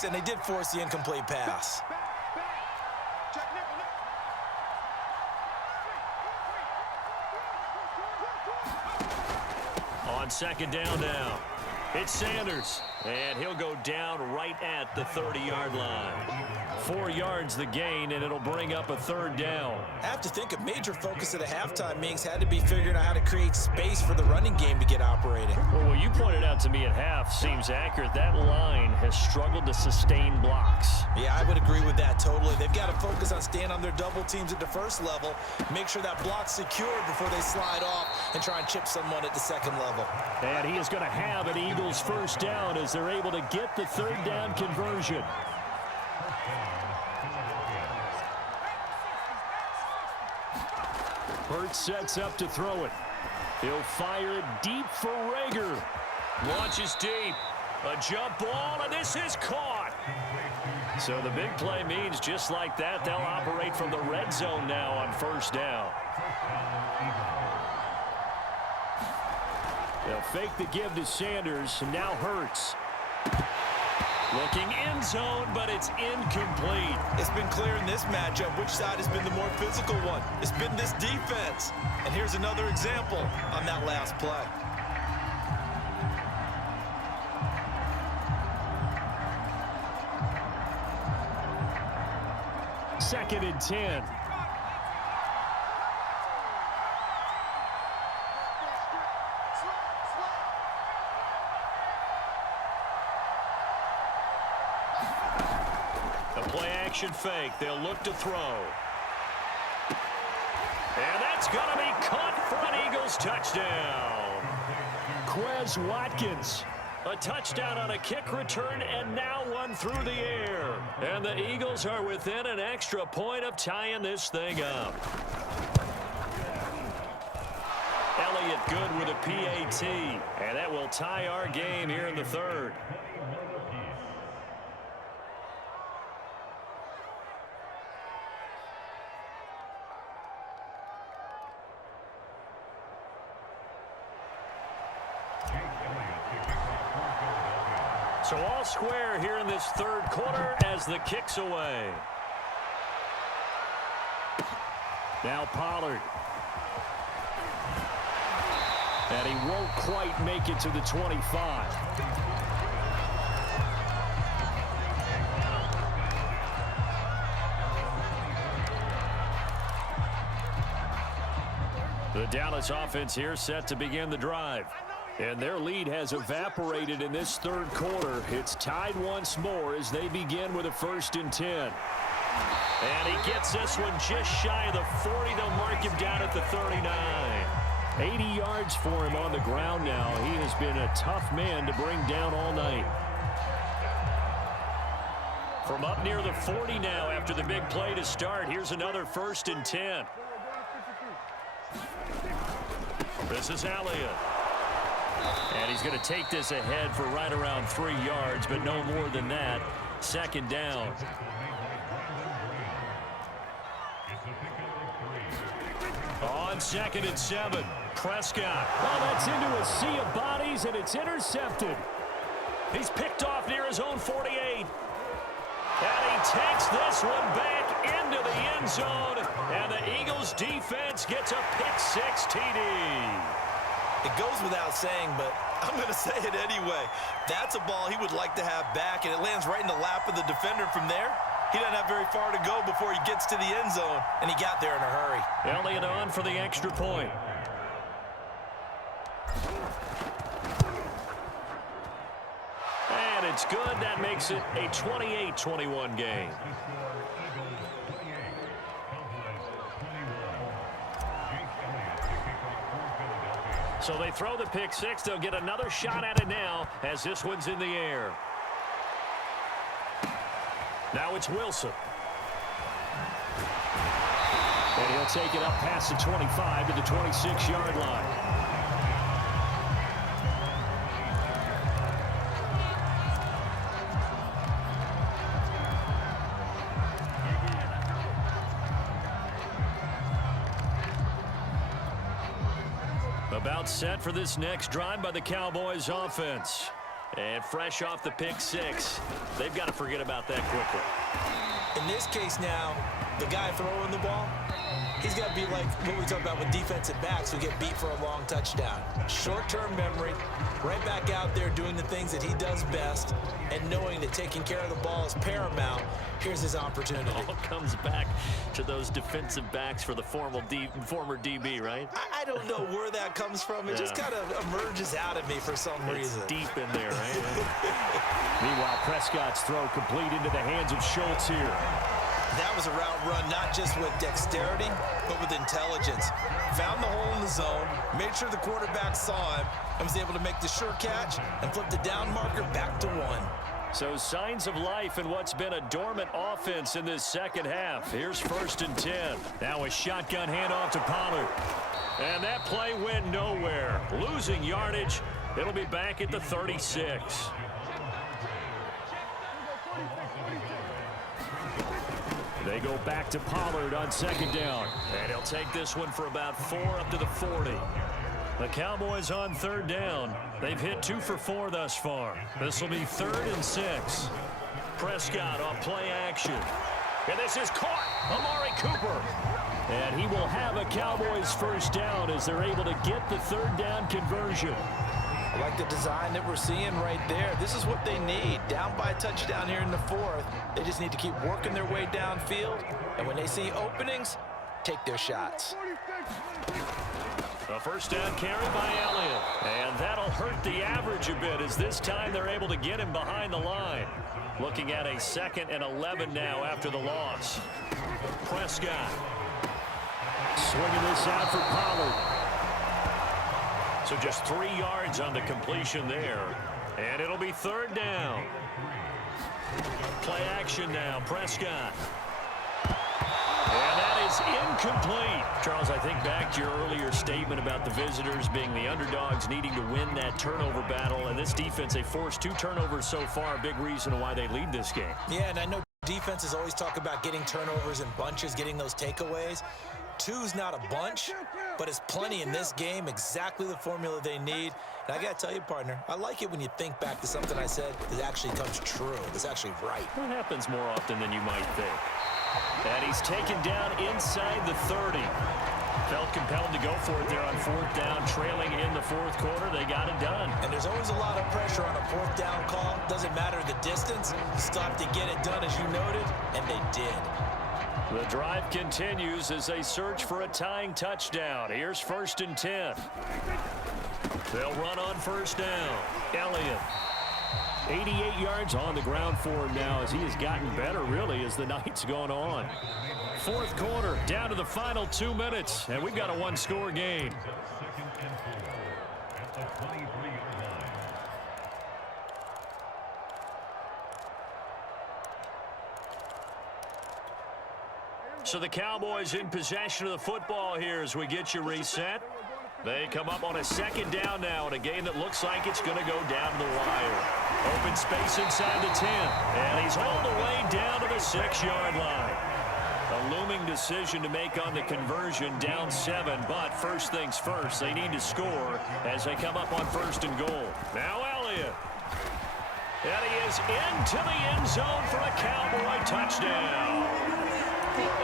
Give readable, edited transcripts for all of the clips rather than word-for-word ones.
mistakes, and they did force the incomplete pass. On second down now, it's Sanders, and he'll go down right at the 30-yard line. 4 yards the gain, and it'll bring up a third down. I have to think a major focus of the halftime meetings had to be figuring out how to create space for the running game to get operating. Well, what you pointed out to me at half seems accurate. That line has struggled to sustain blocks. Yeah, I would agree with that totally. They've got to focus on staying on their double teams at the first level, make sure that block's secure before they slide off and try and chip someone at the second level. And he is going to have an Eagles first down as they're able to get the third down conversion. Hurts sets up to throw it. He'll fire it deep for Rager. Launches deep. A jump ball, and this is caught. So the big play means just like that, they'll operate from the red zone now on first down. They'll fake the give to Sanders, and now Hurts. Looking end zone, but it's incomplete. It's been clear in this matchup which side has been the more physical one. It's been this defense. And here's another example on that last play. Second and 10. Play-action fake. They'll look to throw. And that's going to be caught for an Eagles touchdown. Quez Watkins. A touchdown on a kick return, and now one through the air. And the Eagles are within an extra point of tying this thing up. Elliott good with a PAT. And that will tie our game here in the third. So all square here in this third quarter as the kick's away. Now Pollard. And he won't quite make it to the 25. The Dallas offense here set to begin the drive. And their lead has evaporated in this third quarter. It's tied once more as they begin with a 1st and 10. And he gets this one just shy of the 40. They'll mark him down at the 39. 80 yards for him on the ground now. He has been a tough man to bring down all night. From up near the 40 now after the big play to start, here's another 1st and 10. This is Elliott. And he's going to take this ahead for right around 3 yards, but no more than that. Second down. On 2nd and 7, Prescott. Oh, that's into a sea of bodies, and it's intercepted. He's picked off near his own 48. And he takes this one back into the end zone, and the Eagles defense gets a pick-6 TD. It goes without saying, but I'm going to say it anyway. That's a ball he would like to have back, and it lands right in the lap of the defender. From there, he doesn't have very far to go before he gets to the end zone, and he got there in a hurry. Elliott on for the extra point. And it's good. That makes it a 28-21 game. So they throw the pick-6. They'll get another shot at it now as this one's in the air. Now it's Wilson. And he'll take it up past the 25 to the 26-yard line. About set for this next drive by the Cowboys offense. And fresh off the pick six, they've got to forget about that quickly. In this case now, the guy throwing the ball, he's got to be like what we talk about with defensive backs who get beat for a long touchdown. Short-term memory, right back out there doing the things that he does best, and knowing that taking care of the ball is paramount. Here's his opportunity. It all comes back to those defensive backs for the former DB, right? I don't know where that comes from. It just kind of emerges out of me for some reason. It's deep in there, right? Meanwhile, Prescott's throw complete into the hands of Schultz here. That was a route run, not just with dexterity, but with intelligence. Found the hole in the zone, made sure the quarterback saw him, and was able to make the sure catch and flip the down marker back to 1. So signs of life in what's been a dormant offense in this second half. Here's 1st and 10. Now a shotgun handoff to Pollard. And that play went nowhere. Losing yardage. It'll be back at the 36. They go back to Pollard on 2nd down. And he'll take this one for about 4 up to the 40. The Cowboys on 3rd down. They've hit 2 for 4 thus far. This will be 3rd and 6. Prescott on play action. And this is caught. Amari Cooper. And he will have a Cowboys 1st down as they're able to get the 3rd down conversion. I like the design that we're seeing right there. This is what they need. Down by a touchdown here in the 4th. They just need to keep working their way downfield. And when they see openings, take their shots. A 1st down carry by Elliott. And that'll hurt the average a bit as this time they're able to get him behind the line. Looking at a 2nd and 11 now after the loss. Prescott. Swinging this out for Pollard. So just 3 yards on the completion there. And it'll be 3rd down. Play action now. Prescott. And that is incomplete. Charles, I think back to your earlier statement about the visitors being the underdogs needing to win that turnover battle. And this defense, they forced 2 turnovers so far. A big reason why they lead this game. Yeah, and I know defenses always talk about getting turnovers in bunches, getting those takeaways. 2's not a bunch, but it's plenty in this game, exactly the formula they need. And I got to tell you, partner, I like it when you think back to something I said that actually comes true, that's actually right. What happens more often than you might think? And he's taken down inside the 30. Felt compelled to go for it there on 4th down, trailing in the 4th quarter. They got it done. And there's always a lot of pressure on a 4th down call. Doesn't matter the distance. You still have to get it done, as you noted, and they did. The drive continues as they search for a tying touchdown. Here's 1st and 10. They'll run on 1st down. Elliott. 88 yards on the ground for him now as he has gotten better, really, as the night's gone on. 4th quarter, down to the final 2 minutes, and we've got a 1-score game. So the Cowboys in possession of the football here as we get you reset. They come up on a 2nd down now in a game that looks like it's going to go down the wire. Open space inside the 10. And he's all the way down to the 6-yard line. A looming decision to make on the conversion, down 7. But first things first, they need to score as they come up on 1st and goal. Now Elliott. And he is into the end zone for a Cowboy touchdown.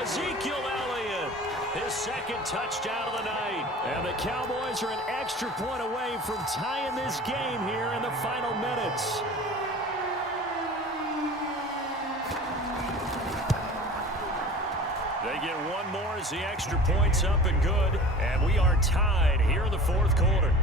Ezekiel Elliott, his 2nd touchdown of the night. And the Cowboys are an extra point away from tying this game here in the final minutes. They get one more as the extra point's up and good. And we are tied here in the 4th quarter.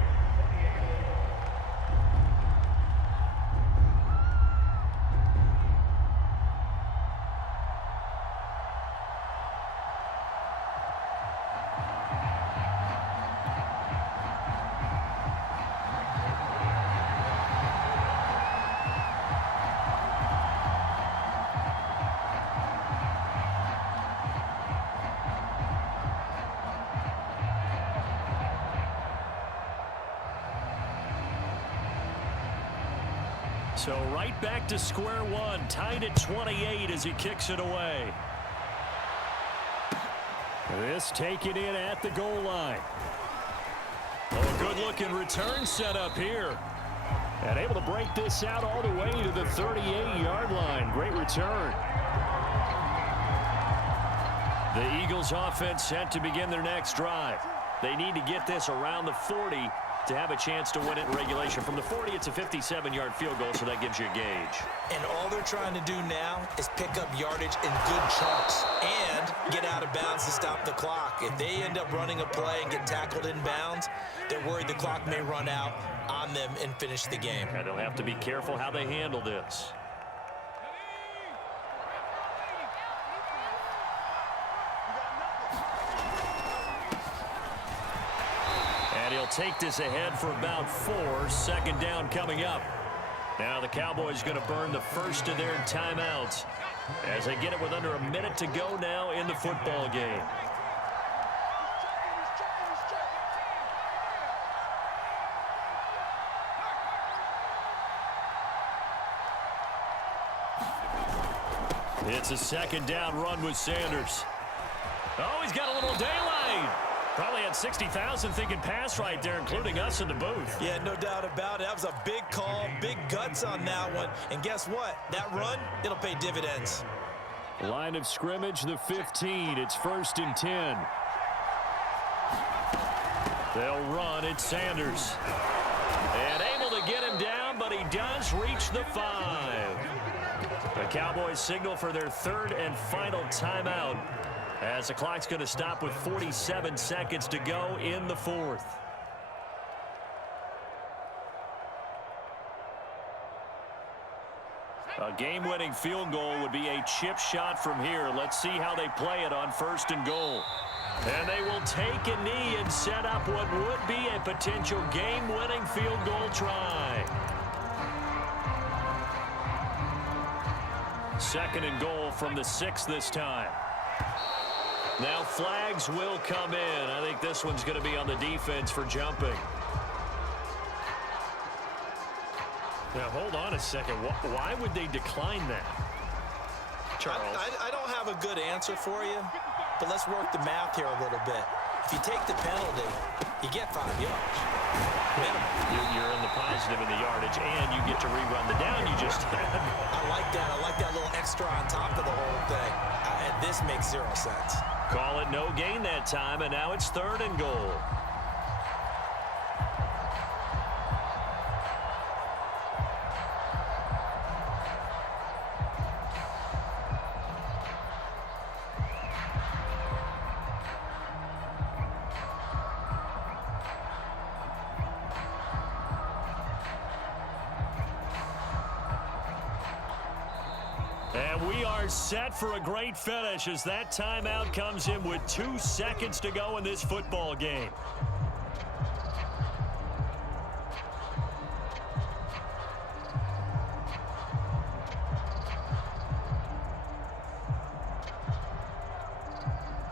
So right back to square one, tied at 28 as he kicks it away. This taken in at the goal line. Oh, a good-looking return set up here. And able to break this out all the way to the 38-yard line. Great return. The Eagles offense set to begin their next drive. They need to get this around the 40 to have a chance to win it in regulation. From the 40, it's a 57-yard field goal, so that gives you a gauge. And all they're trying to do now is pick up yardage in good chunks and get out of bounds to stop the clock. If they end up running a play and get tackled in bounds, they're worried the clock may run out on them and finish the game. And they'll have to be careful how they handle this. And he'll take this ahead for about 4. Second down coming up. Now the Cowboys going to burn the first of their timeouts as they get it with under a minute to go now in the football game. It's a second down run with Sanders. Oh, he's got a little daylight. Probably had 60,000 thinking pass right there, including us in the booth. Yeah, no doubt about it. That was a big call, big guts on that one. And guess what? That run, it'll pay dividends. Line of scrimmage, the 15. It's 1st and 10. They'll run. It's Sanders. And able to get him down, but he does reach the 5. The Cowboys signal for their 3rd and final timeout as the clock's going to stop with 47 seconds to go in the 4th. A game-winning field goal would be a chip shot from here. Let's see how they play it on 1st and goal. And they will take a knee and set up what would be a potential game-winning field goal try. 2nd and goal from the 6 this time. Now flags will come in. I think this one's going to be on the defense for jumping. Now hold on a second. Why would they decline that? Charles. I don't have a good answer for you, but let's work the math here a little bit. If you take the penalty, you get 5 yards. Minimum. You're in the positive in the yardage, and you get to rerun the down you just had. I like that. I like that little extra on top of the whole thing. And this makes 0 sense. Call it no gain that time, and now it's 3rd and goal. And we are set for a great finish as that timeout comes in with 2 seconds to go in this football game.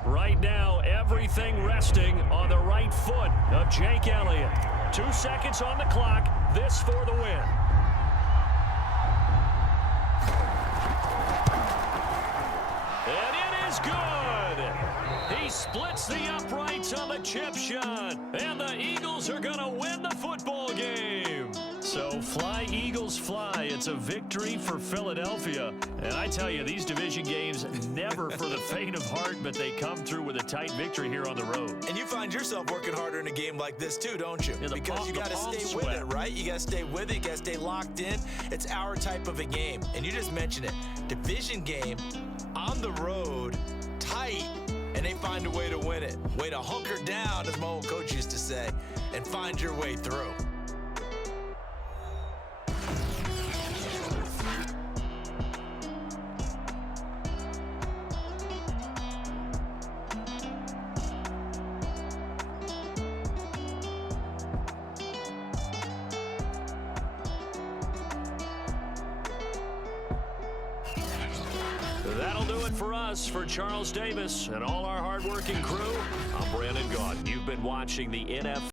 Right now, everything resting on the right foot of Jake Elliott. 2 seconds on the clock. This for the win. And it is good. He splits the uprights on the chip shot. And the Eagles are going to win the football game. So fly, Eagles, fly. It's a victory for Philadelphia. And I tell you, these division games never for the faint of heart, but they come through with a tight victory here on the road. And you find yourself working harder in a game like this too, don't you? Yeah, because you got to stay with it, right? You got to stay with it. You got to stay locked in. It's our type of a game. And you just mentioned it. Division game, on the road, tight, and they find a way to win it. Way to hunker down, as my old coach used to say, and find your way through. That'll do it for us. For Charles Davis and all our hardworking crew, I'm Brandon Gaudin. You've been watching the NFL.